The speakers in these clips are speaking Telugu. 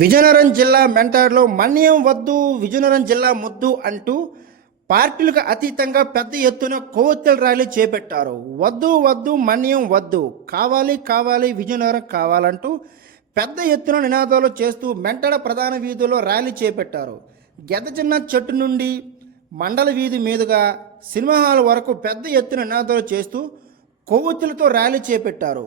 విజయనగరం జిల్లా మెంటాడులో మన్యం వద్దు విజయనగరం జిల్లా ముద్దు అంటూ పార్టీలకు అతీతంగా పెద్ద ఎత్తున కొవ్వొత్తుల ర్యాలీ చేపట్టారు. వద్దు వద్దు మన్యం వద్దు కావాలి కావాలి విజయనగరం కావాలంటూ పెద్ద ఎత్తున నినాదాలు చేస్తూ మెంటడ ప్రధాన వీధిలో ర్యాలీ చేపట్టారు. గెదచిన్న చెట్టు నుండి మండల వీధి మీదుగా సినిమా హాల్ వరకు పెద్ద ఎత్తున నినాదాలు చేస్తూ కొవ్వొత్తులతో ర్యాలీ చేపట్టారు.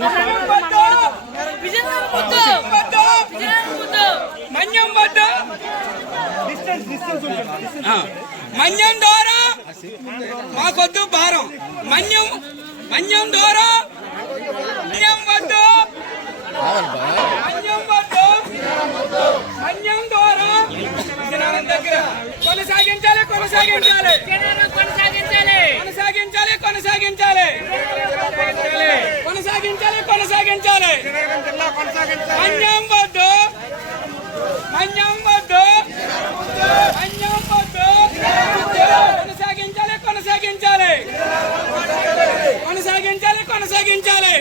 నమ్మొద్దా వద్దా వద్దా వద్దా వద్దా మన్యం వద్ద ఆ, మన్యం ద్వారా మాకొద్దు భారం మన్యం మన్యం ద్వారా మన్యం వద్దు మన్యం వద్దు మన్యం ద్వారా విజయనగరం దగ్గర కొనసాగించాలి కొనసాగించాలి. కొనసాగించాలి. కొనసాగించాలి కొనసాగించాలి. కొనసాగించాలి. కొనసాగించాలి. మన్యం వద్దు. మన్యం వద్దు. మన్యం వద్దు. కొనసాగించాలి కొనసాగించాలి. కొనసాగించాలి కొనసాగించాలి.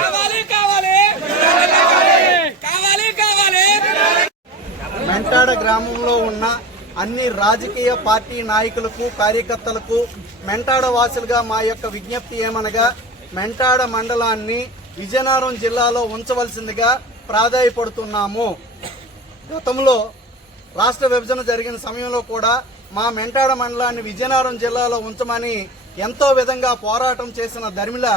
కావాలి కావాలి. కావాలి కావాలి. మెంటాడ గ్రామంలో ఉన్న అన్ని రాజకీయ పార్టీ నాయకులకు కార్యకర్తలకు మెంటాడ వాసులుగా మా యొక్క విజ్ఞప్తి ఏమనగా మెంటాడ మండలాన్ని విజయనగరం జిల్లాలో ఉంచవలసిందిగా ప్రాధాయపడుతున్నాము. గతంలో రాష్ట్ర విభజన జరిగిన సమయంలో కూడా మా మెంటాడ మండలాన్ని విజయనగరం జిల్లాలో ఉంచమని ఎంతో విధంగా పోరాటం చేసిన ధర్మిల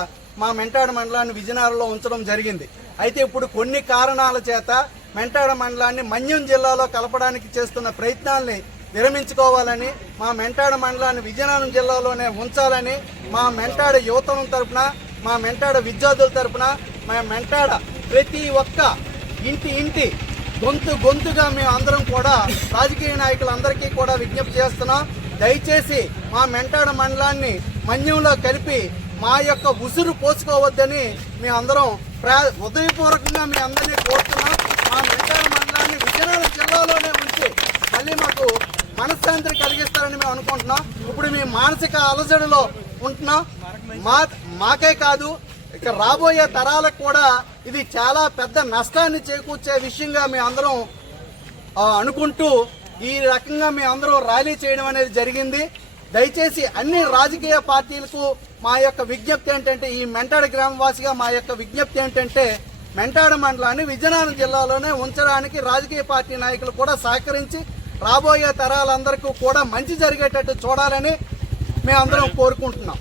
మా మెంటాడ మండలాన్ని విజయనగరంలో ఉంచడం జరిగింది. అయితే ఇప్పుడు కొన్ని కారణాల చేత మెంటాడ మండలాన్ని మన్యం జిల్లాలో కలపడానికి చేస్తున్న ప్రయత్నాల్ని విరమించుకోవాలని మా మెంటాడ మండలాన్ని విజయనగరం జిల్లాలోనే ఉంచాలని మా మెంటాడ యువతరం తరపున మా మెంటాడ విద్యార్థుల తరపున మా మెంటాడ ప్రతి ఒక్క ఇంటి ఇంటి గొంతు గొంతుగా మేము అందరం కూడా రాజకీయ నాయకులందరికీ కూడా విజ్ఞప్తి చేస్తున్నాం. దయచేసి మా మెంటాడ మండలాన్ని మన్యంలో కలిపి మా యొక్క ఉసురు పోసుకోవద్దని మీ అందరం ప్రా ఉదయపూర్వకంగా మీ అందరినీ కోరుతున్నాం మా మెంటాడ మండలాన్ని విజయనగరం జిల్లాలోనే ఉంచి మళ్ళీ మాకు మనశ్శాంతిని కలిగిస్తారని మేము అనుకుంటున్నాం. ఇప్పుడు మీ మానసిక అలజడిలో ఉంటున్నాం. మా మాకే కాదు ఇక రాబోయే తరాలకు కూడా ఇది చాలా పెద్ద నష్టాన్ని చేకూర్చే విషయంగా మీ అందరం అనుకుంటూ ఈ రకంగా మేము అందరూ ర్యాలీ చేయడం అనేది జరిగింది. దయచేసి అన్ని రాజకీయ పార్టీలకు మా యొక్క విజ్ఞప్తి ఏంటంటే ఈ మెంటాడ గ్రామవాసిగా మా యొక్క విజ్ఞప్తి ఏంటంటే మెంటాడ మండలాన్ని విజయనగరం జిల్లాలోనే ఉంచడానికి రాజకీయ పార్టీ నాయకులు కూడా సహకరించి రాబోయే తరాలందరికీ కూడా మంచి జరిగేటట్టు చూడాలని మేము అందరం కోరుకుంటున్నాం.